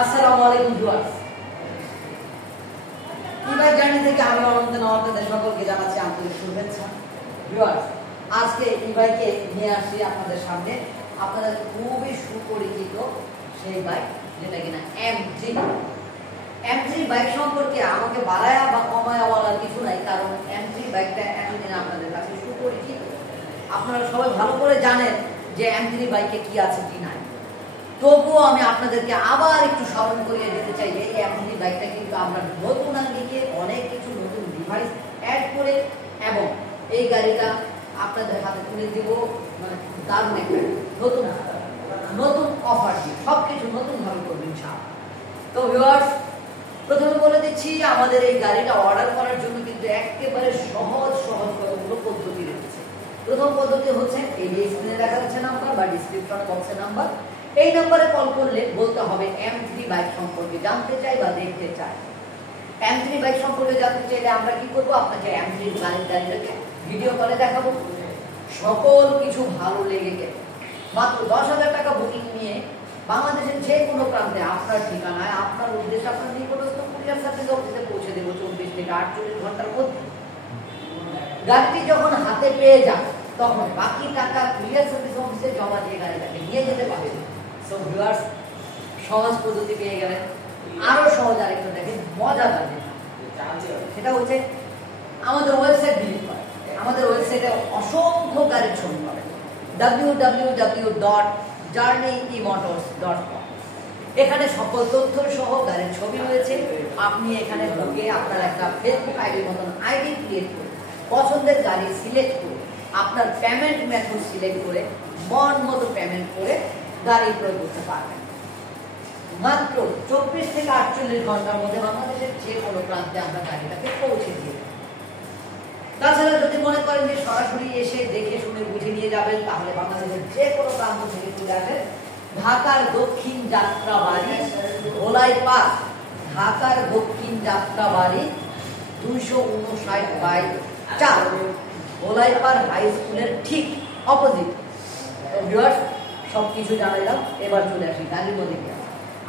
আসসালামু আলাইকুম viewers. ইবাই journey থেকে আমি অনন্ত আপনাদের সকলকে জানাচ্ছি আন্তরিক শুভেচ্ছা। ভিউয়ার্স, আজকে ইবাইকে নিয়ে আসছি আপনাদের সামনে। আপনাদের খুবই সুপরিচিত সেই বাইক, যেটা কিনা M3 বাইক সম্পর্কে আমাকে বাড়ায়া বা কমায়া বলার কিছু নাই, কারণ M3 বাইকটা এতদিন আপনাদের কাছে সুপরিচিত। আপনারা সবাই ভালো করে জানেন যে M3 বাইকে কি আছে কি নাই। তবুও আমি আপনাদেরকে আবার একটু স্মরণ করিয়ে দিতে চাই যে এই M3 বাইকটা কিন্তু আমরা নতুন আঙ্গিকে অনেক কিছু নতুন ডিভাইস অ্যাড করে এবং এই গাড়িটা আপনাদের হাতে তুলে দিব, মানে দারুণ একটা নতুন অফার দিয়ে সবকিছু নতুন ভাবে করবেন ইনশাআল্লাহ। তো ভিউয়ার্স, প্রথমে বলে দিচ্ছি আমাদের এই গাড়িটা অর্ডার করার জন্য কিন্তু একেবারে সহজ কতগুলো পদ্ধতি রয়েছে। প্রথম পদ্ধতি হচ্ছে এই স্ক্রিনে দেখা যাচ্ছে নাম্বার বা ডিসক্রিপশন বক্সে নাম্বার, এই নাম্বারে কল করলে বলতে হবে M3 বাইক সম্পর্কে জানতে চাই বা দেখতে চাই। M3 বাইক সম্পর্কে জানতে চাইলে আমরা কি করব, আপনাকে M3 গাড়িটাকে ভিডিও কলে দেখাবো। সকল কিছু ভালো লেগে গেলে মাত্র 10,000 টাকা বুকিং নিয়ে বাংলাদেশের যে কোনো প্রান্তে আপনার ঠিকানায় আপনার উদ্দেশ্যে আপনার নিকটস্থ কুরিয়ার সার্ভিস অফিসে পৌঁছে দেবো 24 থেকে 48 ঘন্টার মধ্যে। গাড়িটি যখন হাতে পেয়ে যান তখন বাকি টাকা কুরিয়ার সার্ভিস অফিসে জমা দিয়ে গাড়িটাকে নিয়ে যেতে পারবেন। সো ভিউয়ার্স, সহজ পদ্ধতি পেয়ে গেলেন। আরো সহজ আরেকটা দেখেন, মজাদার সেটা হচ্ছে আমাদের ওয়েবসাইট ভিজিট করা। আমাদের ওয়েবসাইটে অসংখ্য গাড়ির ছবি পাবেন, www.journeyemotors.com। এখানে সকল তথ্য সহ গাড়ির ছবি রয়েছে। আপনি এখানে ঢুকে আপনার একটা ফেসবুক আইডির মতন আইডি ক্রিয়েট করে পছন্দের গাড়ি সিলেক্ট করে আপনার পেমেন্ট মেথড সিলেক্ট করে মন মতো পেমেন্ট করে গাড়ি ক্রয় করতে পারবেন। মাত্র 24 থেকে 48 ঘন্টার মধ্যে বাংলাদেশের যে কোনো প্রান্তে আমরা গাড়িটাকে পৌঁছে দিয়ে। তাছাড়া যদি মনে করেন যে সরাসরি এসে দেখে শুনে বুঝে নিয়ে যাবেন, তাহলে বাংলাদেশের যে কোনো প্রান্ত থেকে চলে আসেন। ঢাকার দক্ষিণ যাত্রাবাড়ি ভোলাইপাড়, ঢাকার দক্ষিণ যাত্রাবাড়ি 259/4 ভোলাইপাড় হাই স্কুলের ঠিক অপোজিট। তো ভিউয়ার্স, সবকিছু জানাইলাম, এবার চলে আসি গাড়ির মধ্যে।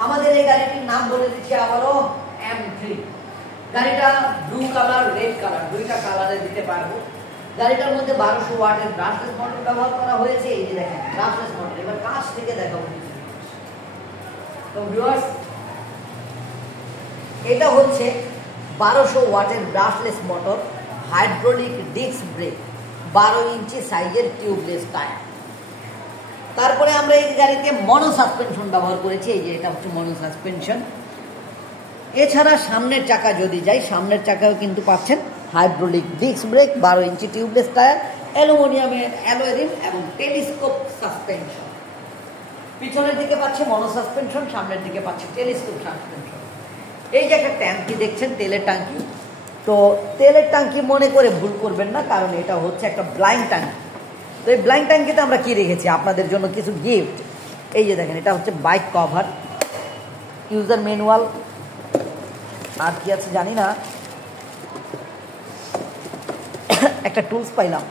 আমাদের এই গাড়িটির নাম বলে দিচ্ছি আবারও M3। গাড়িটা ব্লু কালার, রেড কালার, দুইটা কালারে দিতে পারবো। গাড়িটার মধ্যে 1200 ওয়াটের ব্রাশলেস মোটর ব্যবহার করা হয়েছে। এই যে দেখেন ব্রাশলেস মোটর, এবার কাছ থেকে দেখাবো। তো ভিউয়ার্স, এটা হচ্ছে 1200 ওয়াটের brushless motor, hydraulic disc brake, 12 ইঞ্চি সাইজের টিউবলেস টায়ার। তারপরে আমরা এই গাড়িতে মনো সাসপেনশন ব্যবহার করেছি। এই যে এটা হচ্ছে মনো সাসপেনশন। এছাড়া সামনের চাকা যদি যাই, সামনের চাকাও কিন্তু পাচ্ছেন হাইড্রোলিক ডিস্ক ব্রেক, 12 ইঞ্চি টিউবলেস টায়ার, অ্যালুমিনিয়ামের অ্যালয় রিম এবং টেলিস্কোপ সাসপেনশন। পিছনের দিকে পাচ্ছে মনো সাসপেনশন, সামনের দিকে পাচ্ছে টেলিস্কোপ সাসপেনশন। এই যে একটা ট্যাঙ্কি দেখছেন, তেলের ট্যাঙ্কি। তো তেলের ট্যাঙ্কি মনে করে ভুল করবেন না, কারণ এটা হচ্ছে একটা ব্লাইন্ড ট্যাঙ্কি। তো এই ব্লাইন্ড ট্যাঙ্কিতে আমরা কি রেখেছি আপনাদের জন্য কিছু গিফট। এই যে দেখেন, এটা হচ্ছে বাইক কভার, ইউজার ম্যানুয়াল, আর কি আছে জানি না, একটা টুলস পাইলাম।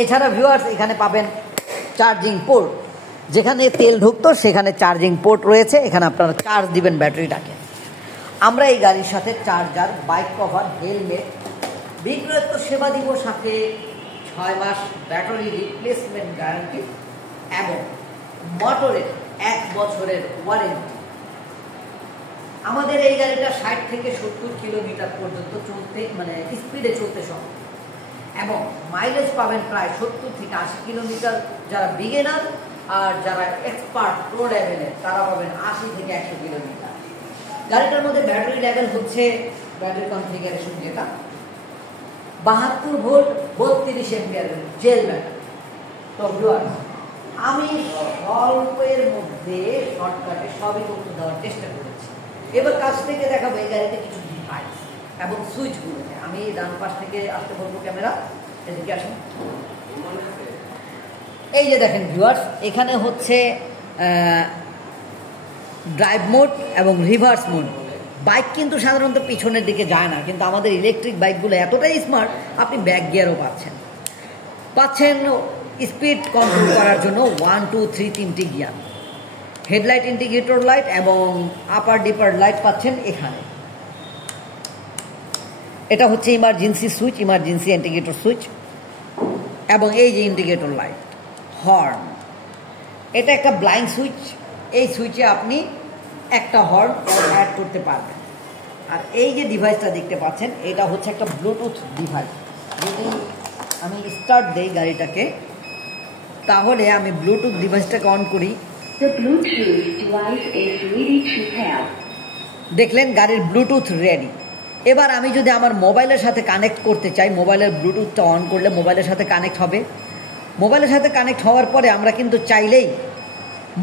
এছাড়া ভিউয়ার্স, এখানে পাবেন চার্জিং পোর্ট, যেখানে তেল ঢুকতো সেখানে চার্জিং পোর্ট রয়েছে। এখানে আপনারা চার্জ দিবেন ব্যাটারিটাকে। আমরা এই গাড়ির সাথে চার্জার, বাইক কভার, হেলমেট, বিক্রয়ত্ব সেবা দিব, সাথে 6 মাস ব্যাটারি রিপ্লেসমেন্ট গ্যারান্টি এবং মোটরের 1 বছরের ওয়ারেন্টি। আমাদের এই গাড়িটা 60 থেকে 70 কিলোমিটার পর্যন্ত চলতে, মানে স্পিডে চলতে সম্ভব, এবং মাইলেজ পাবেন প্রায় 70 থেকে 80 কিলোমিটার। যারা বিগিনার আর যারা এক্সপার্ট প্রো লেভেলের, তারা পাবেন 80 থেকে 100 কিলোমিটার। গাড়িটার মধ্যে ব্যাটারি লেভেল হচ্ছে, ব্যাটারি কনফিগারেশন যেটা 72 ভোল্ট 32 এম্পিয়ারের জেল ব্যাটারি। তো ভিউয়ার্স, আমি অল্পের মধ্যে শর্টকাটে সবই তথ্য দেওয়ার চেষ্টা করেছি। এবার কাছ থেকে দেখাবো এই গাড়িতে কিছু ডিভাইস এবং সুইচগুলো। আমি ডান পাশ থেকে আসতে বলবো, ক্যামেরা এদিকে আসুন। এই যে দেখেন ভিউয়ার্স, এখানে হচ্ছে ড্রাইভ মোড এবং রিভার্স মোড। বাইক কিন্তু সাধারণত পিছনের দিকে যায় না, কিন্তু আমাদের ইলেকট্রিক বাইকগুলো এতটাই স্মার্ট, আপনি ব্যাক গিয়ারও পাচ্ছেন স্পিড কন্ট্রোল করার জন্য 1, 2, 3 তিনটি গিয়ার। হেডলাইট ইন্ডিকেটর লাইট এবং আপার ডিপার লাইট পাচ্ছেন এখানে। এটা হচ্ছে emergency switch, emergency indicator switch, এবং এই যে ইন্ডিকেটর লাইট, হর্ন, এটা একটা ব্লাইন্ড সুইচ। এই সুইচে আপনি একটা হর্ন অ্যাড করতে পারবেন। আর এই যে ডিভাইসটা দেখতে পাচ্ছেন এটা হচ্ছে একটা ব্লুটুথ ডিভাইস। যদি আমি স্টার্ট দেই গাড়িটাকে, তাহলে আমি ব্লুটুথ ডিভাইসটাকে অন করি, দেখলেন গাড়ির ব্লুটুথ রেডি। এবার আমি যদি আমার মোবাইলের সাথে কানেক্ট করতে চাই, মোবাইলের ব্লুটুথটা অন করলে মোবাইলের সাথে কানেক্ট হবে। মোবাইলের সাথে কানেক্ট হওয়ার পরে আমরা কিন্তু চাইলেই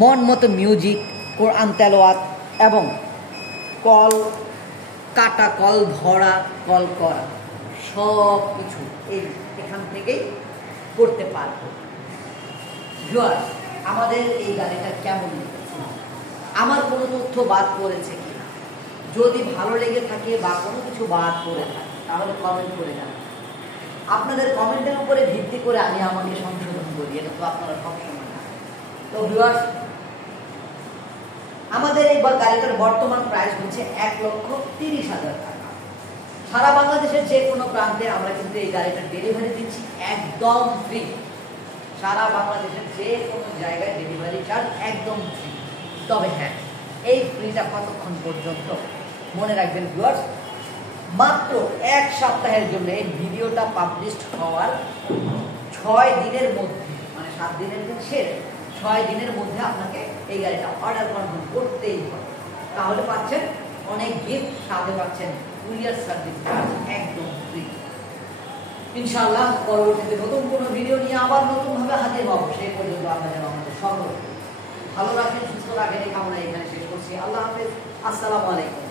মন মতো মিউজিক, কোরআন তেলাওয়াত এবং কল কাটা, কল ধরা, কল করা, সব কিছু এখান থেকেই করতে পারবো। ভিউয়ার্স, আমাদের এই গাড়িটা কেমন লেগেছে, আমার কোনো তথ্য বাদ পড়েছে কিনা, যদি ভালো লেগে থাকে বা কোনো কিছু বাদ পড়ে থাকে তাহলে কমেন্ট করে জানান। আপনাদের কমেন্টের উপরে ভিত্তি করে আমি আমাকে সংশোধন করি, এটা তো আপনারা সবসময় না। তো ভিউয়ার্স, আমাদের এই গাড়িটার বর্তমান প্রাইস হচ্ছে 1,30,000 টাকা। সারা বাংলাদেশের যে কোনো প্রান্তে আমরা কিন্তু এই গাড়িটার ডেলিভারি দিচ্ছি একদম ফ্রি। সারা বাংলাদেশের যে কোনো জায়গায় ডেলিভারি চার্জ একদম ফ্রি। তবে হ্যাঁ, এই ফ্রিটা কতক্ষণ পর্যন্ত মনে রাখবেন ভিউয়ার্স, মাত্র 1 সপ্তাহের জন্য। এই ভিডিওটা পাবলিশ হওয়ার 6 দিনের মধ্যে, মানে 7 দিনের দিন শেষ, 6 দিনের মধ্যে আপনাকে এই গাড়িটা অর্ডার কনফার্ম করতেই হবে। তাহলে পাচ্ছেন অনেক গিফট, সাথে পাচ্ছেন কুরিয়ার সার্ভিস চার্জ একদম ফ্রি। ইনশাআল্লাহ পরবর্তীতে নতুন কোনো ভিডিও নিয়ে আবার নতুনভাবে হাজির হব। সেই পর্যন্ত আপনাদের আমাদের সকল ভালো রাখেন, সুস্থ রাখেন, এই কামনা এখানে শেষ করছি। আল্লাহ হাফেজ, আসসালামু আলাইকুম।